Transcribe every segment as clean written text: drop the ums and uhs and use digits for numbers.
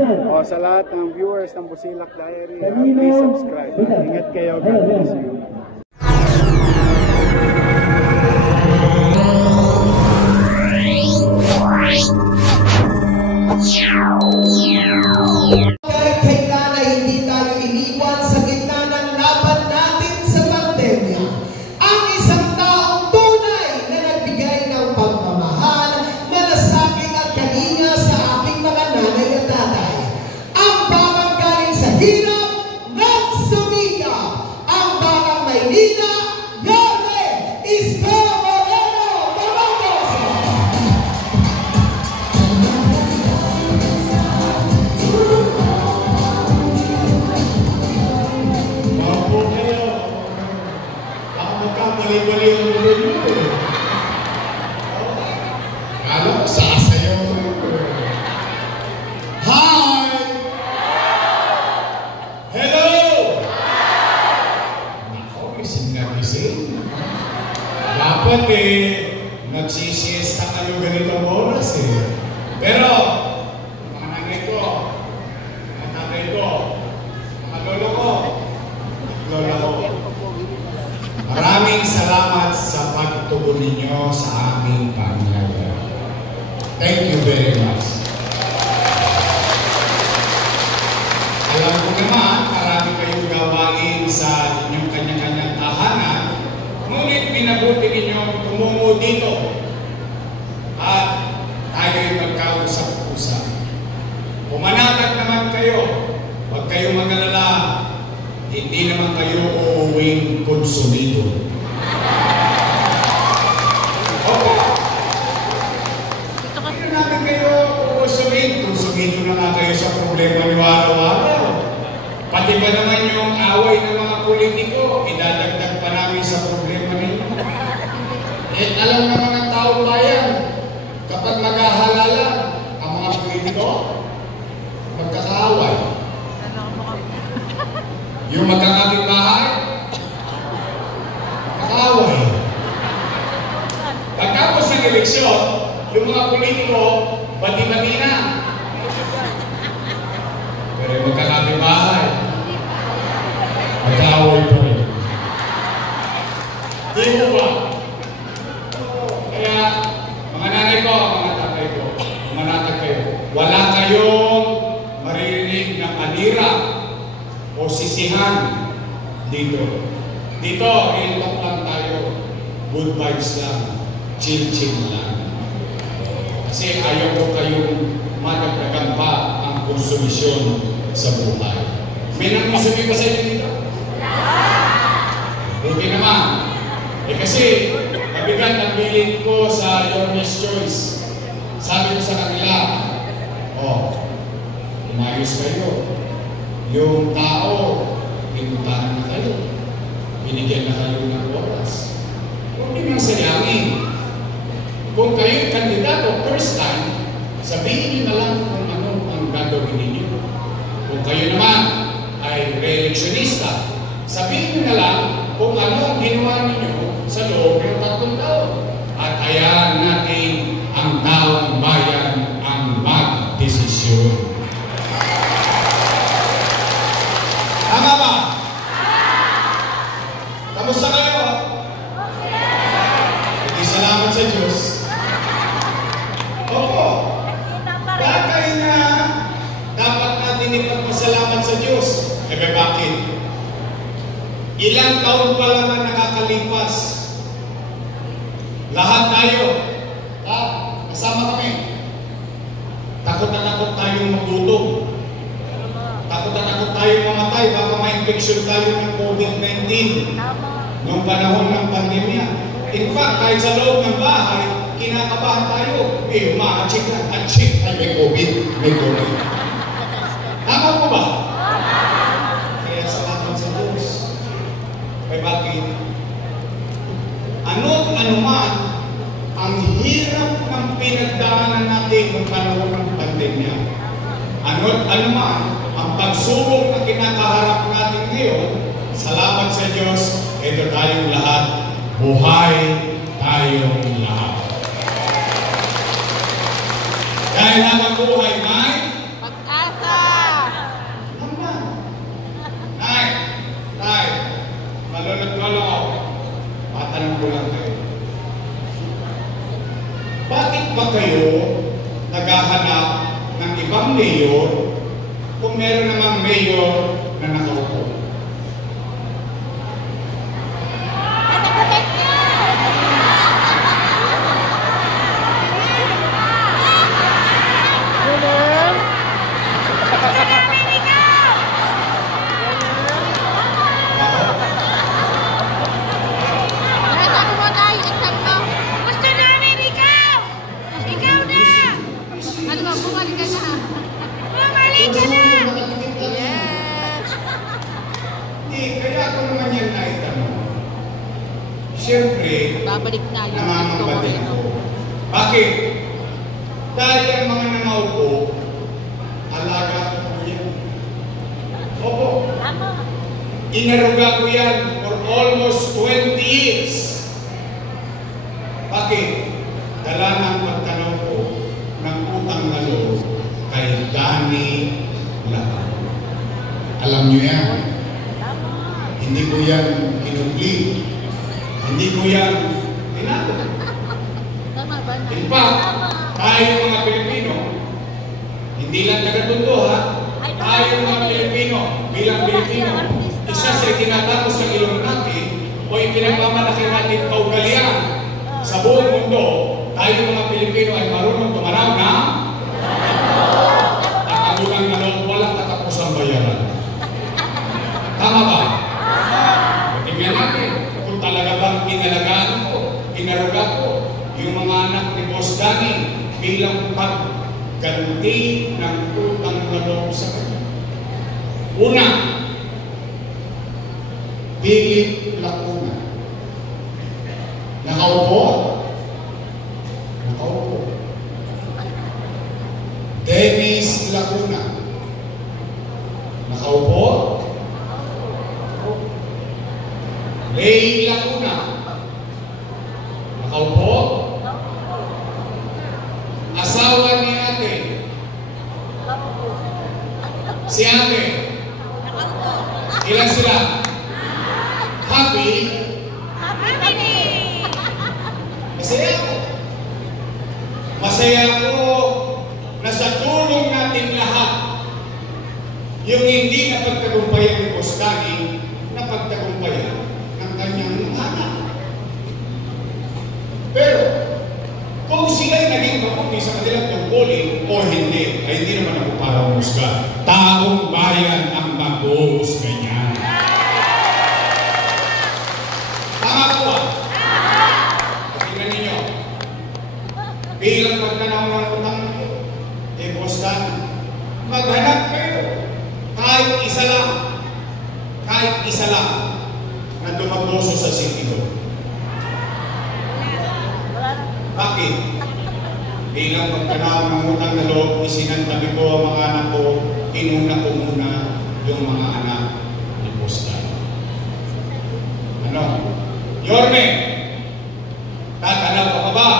O sa lahat ng viewers ng Busilak Diary, please subscribe. Ingat kayo. God bless you. Kailan ay hindi tayo iniwan sa gitna ng laban natin sa pandemya. Ang isang taong tunay na nagbigay ng pagmamahal, malasakit at kalinga sa aking mga nanay at tatay. Ang bakang galing sa hirap, nagsumikap. Ang bakang Maynila, Yorme, Isko Moreno, Tamangos! Bali-bali ang ulo nyo eh. Kala ko sasayaw ko. Hi! Hello! Nako, gising na gising. Dapat nagsisiesta kayo ganitong oras eh. Pero, mga nanay ko, mga tatay ko, mga lolo ko, lola ko, maraming salamat sa pagtugon ninyo sa aming pamilya. Thank you very much. Alam ko naman, marami kayong gawain sa inyong kanya-kanyang tahanan, ngunit pinabuti ninyong tumungo dito at tayo'y magkausap-usap. Pumanatag naman kayo, huwag kayong mag-alala. Hindi naman kayo uuwing konsumido. Okay. Hindi natin kayo konsumido. Konsumido na nga kayo sa problema niyo araw-araw. Pati ba naman yung away ng mga politiko, idadagdag pa namin sa problema ninyo. Alam naman ng taong bayan, kapag maghahalala ang mga politiko, magkakaaway. Yung magkakabing bahay, nakaway. Pagkapos ng eleksyon, yung mga politiko, bati-bati na. Pero yung magkakabing bahay, nakaway pa rin. Di mo ba? Kaya, mga nanay ko, mga tatay ko, manatag kayo. Wala kayong maririnig ng anira o sisihan dito. Dito, real talk lang tayo. Good vibes lang. Chill-chill lang. Kasi ayaw ko kayong madagdagan pa ang konsumisyon sa buhay. May nangkonsumin ba sa inyo dito? Hindi naman. Kasi, mabigat ang bilin ko sa Yorme's Choice. Sabi ko sa kanila, umayos kayo. Yung tao, pinuntahan na kayo. Binigyan na kayo ng oras. Huwag niyo nang sayangin. Kung kayo'y kandidato first time, sabihin niyo na lang kung ano ang gagawin ninyo. Kung kayo naman ay re-electionista, sabihin niyo na lang kung ano ang ginawa ninyo sa loob ng 3 taon. At hayaan natin ang taong bayan ang magdesisyon. Tama ba? Kamusta kayo? Hindi salamat sa Diyos. Opo. Bagay na dapat natin ipagpasalamat sa Diyos. Bakit? Ilang taon pa lang ang nakakalipas. Lahat tayo. Kasama kami. Takot na takot tayong magutom. Takot na takot tayong mamatay. Baka ma-infection tayo ng COVID-19 noong panahon ng pandemya. In fact, kahit sa loob ng bahay, kinakabahan tayo. Ma-check na. Check. Ay, may COVID. May COVID. Tama po ba? Kaya salamat sa Diyos. Kaya bakit? Ano man ang hirap ng pinagdaanan natin noong panahon ng pandemya. Ano man ang pagsubok na kinakaharap natin ngayon, salamat sa Diyos, ito tayong lahat, buhay tayong lahat. Dahil habang buhay may pag-asa! ba kayo naghahanap ng ibang mayor kung meron namang mayor na nakaupo? Siyempre, babalik na yung namamabalik ako. Bakit? Dahil ang mga nangaupo, alaga ko yan. Opo. Inaruga ko yan for almost 20 years. Bakit? Dala ng pagtanaw ko ng utang na loob kay Danny Lacan. Alam niyo yan. Hindi ko yan kinubli. Hindi ko yan tinago. In fact, tayo mga Pilipino, hindi lang taga-Tondo ha, tayo mga Pilipino, bilang Pilipino, isa sa itinatapos ng ilong natin o ipinagmamalaki natin kaugalian sa buong mundo, tayo mga Pilipino ay marunong tumanaw na nakabunang na loob, walang katapusang bayaran. Tama ba? Tingnan natin kung talaga bang inalagaan ko, inaruga ko yung mga anak ni Boss Danny bilang pagganti ng utang na loob sa kanya. Una, Philip Lacuna. Nakaupo? Nakaupo. Dennis Lacuna. Nakaupo? Ray Lacuna. Nakaupo? Asawa ni ate. Si ate. Ilan sila? Happy? Masaya ako. Masaya ako na sa tulong natin lahat, yung hindi napagtagumpayan ni Boss Danny, napagtagumpayan ng kanyang anak. Pero, kung sila'y naging mabuti sa kanilang tungkulin o hindi, ay hindi naman ako para umusga. Taong bayan ang mag-uusga niya. Tama po ba? Tingnan ninyo. Bilang magtanaw ng utang kay Boss Danny, maghanap kayo. Kahit isa lang na dumagoso sa City Hall. Bakit? Bilang pagtanaw ng utang na loob, isinantabi ko ang mga anak ko, inuna ko muna yung mga anak ni Boss Danny. Ano? Yorme, tatanaw ka pa ba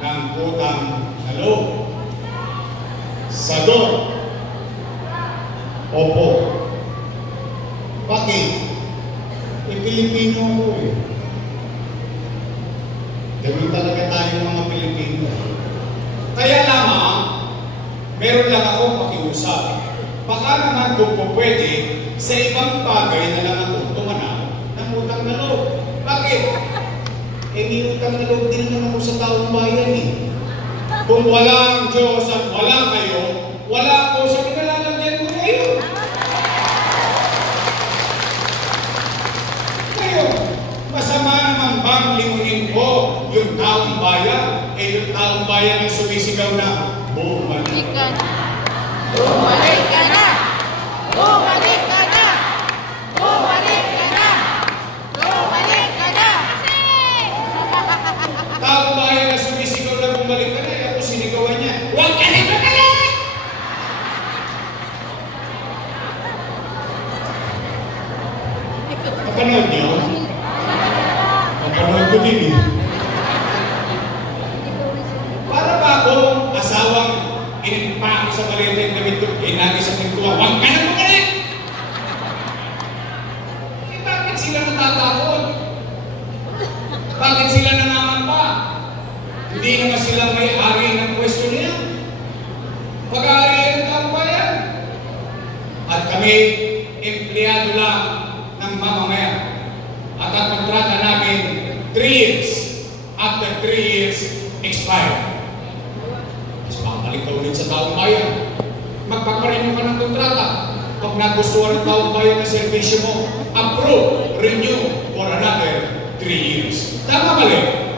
ng utang na loob? Sagot. Opo. Bakit? Pilipino ko eh. Ganun talaga tayo mga Pilipino. Kaya lamang, meron lang akong pakiusap. Baka naman kung po pwede, sa ibang bagay na lang ako tumanaw ng utang na loob. Bakit? May utang na loob din naman ako sa taong bayan eh. Kung walang Diyos at wala kayo, wala ako sa pinalalagyan ko kayo. Ngayon, masama naman bang lingunin ko yung taong bayan? Yung taong bayan ang sumisigaw na, bumalik ka na! Bumalik ka na! Bumalik ka na! Bumalik ka na! Bumalik ka na! Taong bayan na sumisigaw na bumalik ka na, ako sinigawan niya, huwag ka na bumalik! Napanood niyo? Napanood ko din eh. Para ba akong asawang inimpake sa Valentine na ito, inagi sa pintuan, huwag ka na bumalik! Eh bakit sila natatakot? Bakit sila nangangamba? Hindi naman sila may-ari 3 years expired. Mas babalik ka ulit sa taong bayan. Magpaparenew ka ng kontrata. Pag nagustuhan ng taong bayan na servisyo mo, approve, renew for another 3 years. Tama mali?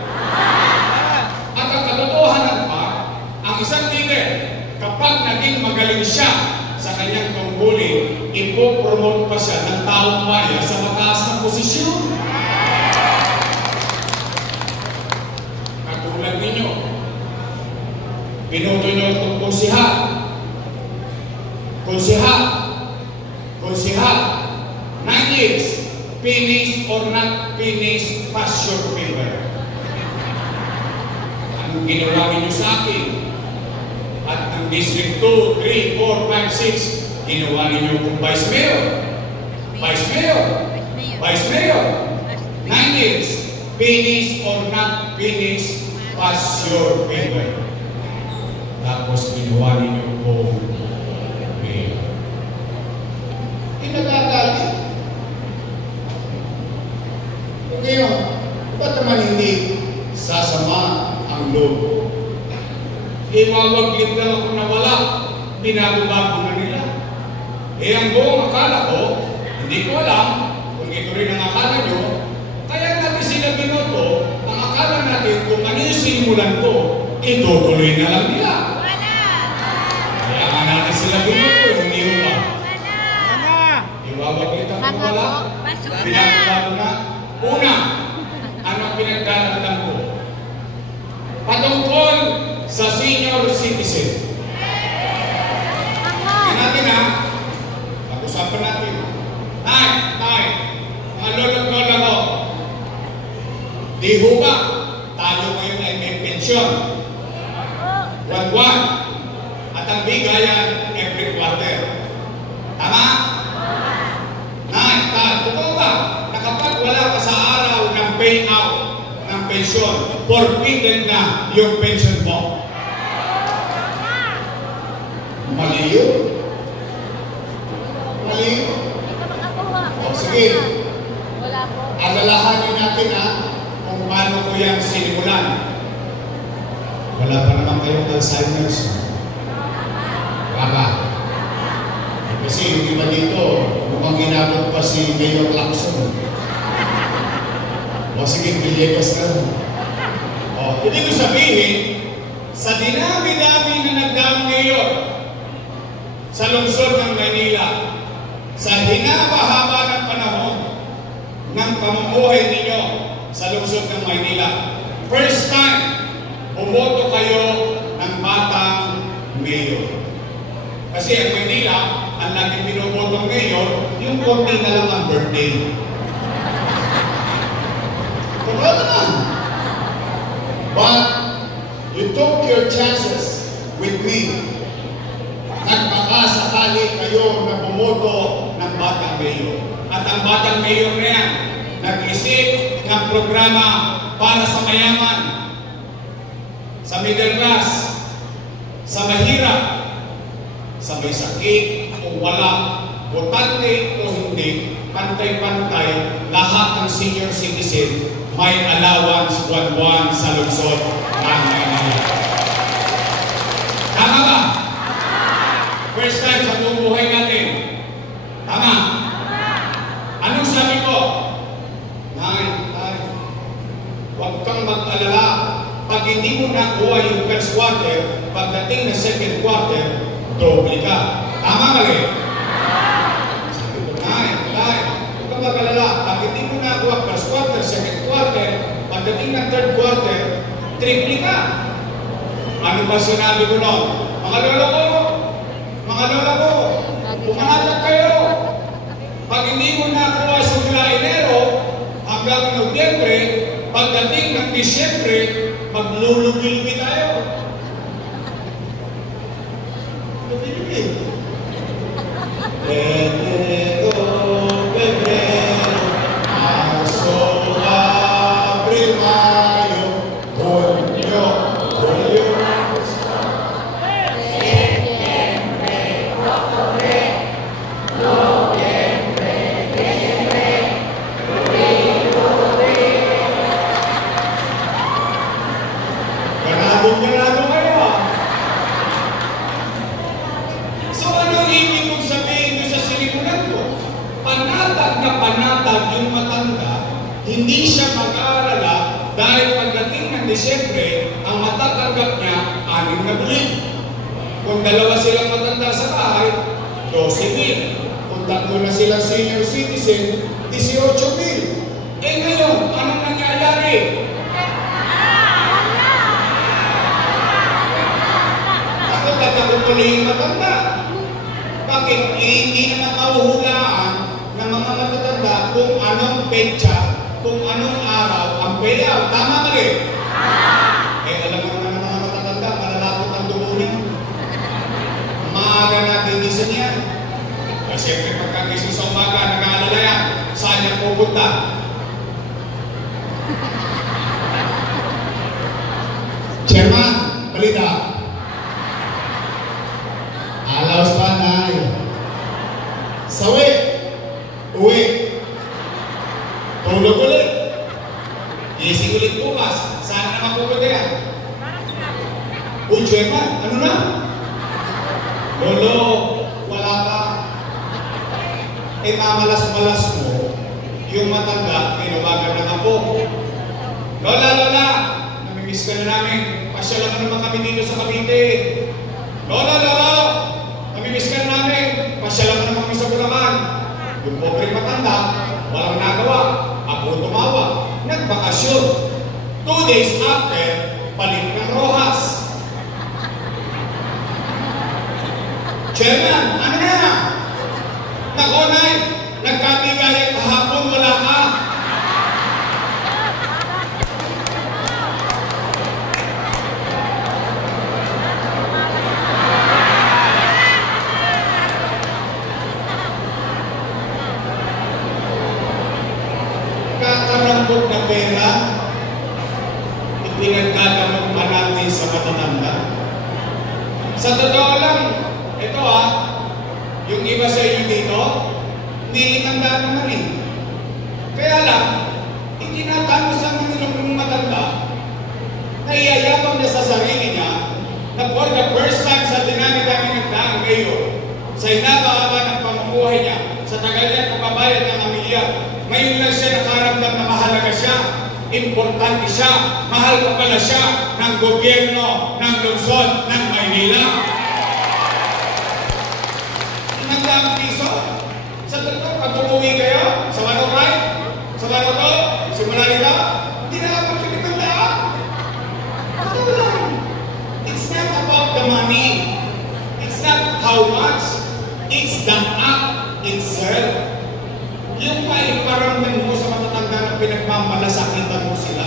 At ang katotohanan pa, ang isang leader, kapag naging magaling siya sa kanyang tungkulin, ipopromote pa siya ng taong bayan sa mataas na posisyon. Katulad ninyo, pinuto nyo itong konsihal. Konsihal, 9 years, finish or not finish, pass your paper. Anong ginawa ninyo sa akin? At ang District 2, 3, 4, 5, 6, ginawa ninyo kung Vice Mayor. 9 years, finish or not finish, pass your paper. Tapos ginawa ninyo kung Mayor. Inagagalit. Kung ngayon, ba't naman hindi sasama ang loob? Iwawaglit lang ako na wala, binabago na nila. Ang buong akala ko, hindi ko alam kung ito rin ang akala nyo, kaya natin sila binoto, ang akala natin kung ano yung simulan ko, itutuloy na lang nila. Kaya nga natin sila binoto, hindi ba? Iwawaglit ako na wala, binabago na. Una, ano pinagdaragdan ko? Patungkol sa senior citizen. Tingnan natin ha. Pag-usapan natin. Tay, mga lolo-lola ko. Di ho ba tayo ngayon ay may pensyon? Buwan-buwan. At ang bigayan every quarter. Tama? Tay, totoo ba na kapag wala ka sa araw ng payout ng pensyon, forbidden na yung pension mo? Mali yun. O sige, alalahanin natin kung paano ko yan sinimulan. Wala pa naman kayong Alzheimer's. Baka. Kasi yung iba dito, mukhang ginabot pa si Mayor Lacson. O sige, Villegas na. Ibig ko sabihin, sa dinami-dami na nagdaang ngayon sa lungsod ng Manila, sa hinaba-haba ng panahon ng pamumuhay ninyo sa lungsod ng Manila, first time, bumoto kayo ng batang mayor. Kasi ang Manila, ang laging binobotong mayor, yung konti na lang ang birthday. Totoo naman. But you took your chances with me. Nagpakasakali kayo na bumoto ng batang mayor. At ang batang mayor na yan, nag-isip ng programa para sa mayaman, sa middle class, sa mahirap, sa may sakit o wala, botante o hindi, pantay-pantay, lahat ng senior citizen may allowance buwan-buwan sa lungsod ng Manila. Tama ba? First time sa buong buhay natin. Tama? Anong sabi ko? Huwag kang mag-alala. Pag hindi mo nakuha yung first quarter, pagdating na second quarter, doble ka. Tama mali? Sabi ko, huwag kang mag-alala. Pag hindi mo nakuha first quarter, second quarter, pagdating ng third quarter, triple ka. Ano ba sinabi ko noon? Mga lola ko, pumanatag kayo. Pag hindi mo nakuha simula Enero hanggang Nobyembre, pagdating ng Disyembre, maglulubi-lubi tayo. Lubi-lubi. Enero, Pebrero, Marzo, Abril, Mayo, Junio, Julio, Siguradong-garado kayo. So ano ibig kong sabihin doon sa sinimulan ko? Panatag na panatag yung matanda, hindi siya mag-aalala dahil pagdating ng Disyembre, ang matatanggap niya, 6 na bulig. Kung dalawa silang matanda sa bahay, 12,000. Kung tatlo na silang senior citizen, 18,000. Eh ngayon, anong nangyayari? Takot tuloy yung matanda. Bakit? Hindi naman mahuhulaan ng mga matatanda kung anong petsa, kung anong araw ang payout. Tama ba rin? Eh alam mo naman ng mga matatanda, malalapot ang dugo niya. Maaga natin gisan yan. At siyempre pagkagising sa umaga, nag-aalala yan. Saan niya pupunta? Chairman, balita. Alaos pa na sawi, uwi, tulog ulit, gising ulit bukas. Saan naman pupunta yan? Chairman, ano na? Lolo, wala ka. Eh mamalas-malas mo, yung matanda, tinawagan ng apo. Lola, Lola, namimiss ka na namin. Pasyalan ka naman kami dito sa Cavite. Lola, Lola, namimiss ka na namin. Pasyalan ka naman kami sa Bulacan. Yung pobre matanda, walang nagawa. Apo tumawag, nagbakasyon. 2 days after, balik ng Rojas. Chairman, ano na? Nako, Nay, nagkatigayan kahapon, wala ka. Kakarambot na pera, ipinagdadamot pa natin sa matatanda. Sa totoo lang, ito yung iba sa inyo dito, nilitanda naman eh. Kaya lang, itinatano sa mga matanda, naiyayabang na sa sarili niya, na for the first time sa dinamika ng nagdaang ngayon, sa inababa ng pamumuhay niya, sa tagal niya pagbabayad ng amilya, ngayon lang siya nakaramdam na mahalaga siya, importante siya, mahal pa pala siya ng gobyerno ng lungsod ng Maynila. Piso. Sa totoo, pag umuwi kayo, sa Manokay, sa Manoto, simula nito, hindi na kapag pinitandaan. Ito lang. It's not about the money. It's not how much. It's the act itself. Yung maiparamdam mo sa matatanda na pinagmamalasakitan mo sila.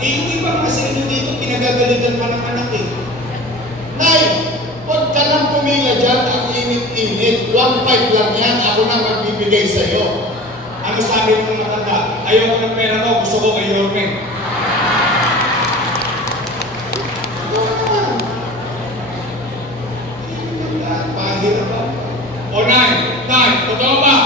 Yung ibang kasi inyo dito, pinagagalitan pa ng anak eh. Nay, huwag ka lang pumila dyan, ang init-init. 1.5 lang yan, ako na magbibigay sa'yo. Ano sabi mo matanda? Ayaw ko ng pera mo, gusto ko kay Yorme. Pahir ba? O Nay, totoo ba?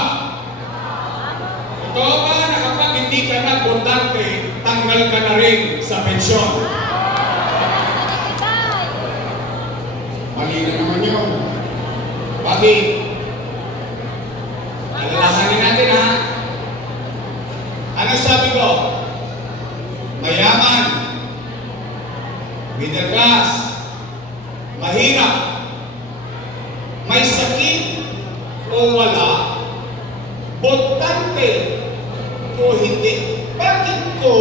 Totoo ba na kapag hindi ka na bundante, tanggal ka na rin sa pensyon? Mali na naman yun. Bakit? Alalahanin natin ha. Ano sabi ko? Mayaman, middle class, mahirap, may sakit o wala, botante o hindi. Bakit ko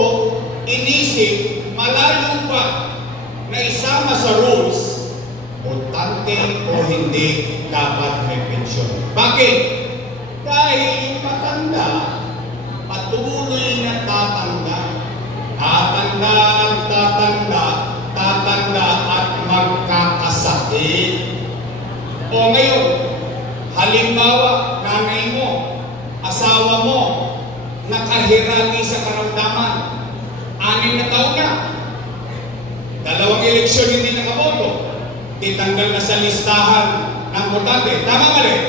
inisip malayo pa na isama sa rules, botante o hindi dapat may pensyon? Bakit? Dahil yung matanda, patuloy na tatanda at magkakasakit. O ngayon, halimbawa, nanay mo, asawa mo, nakahirati sa karamdaman, 6 na taon na, 2 eleksyon hindi nakaboto, titanggal na sa listahan ng botante. Tama ba rin?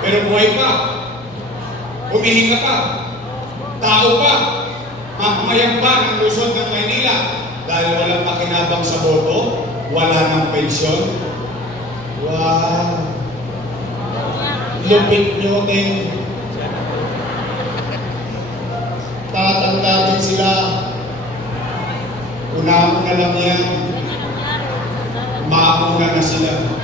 Pero buhay pa, humihinga pa, tao pa, mamamayang pa ng Luzon ng Maynila, dahil walang pakinabang sa boto, wala ng pensyon. Wow! Lupit nyo din. Tatanda din sila. Una-una lang yan. Mauna na sila.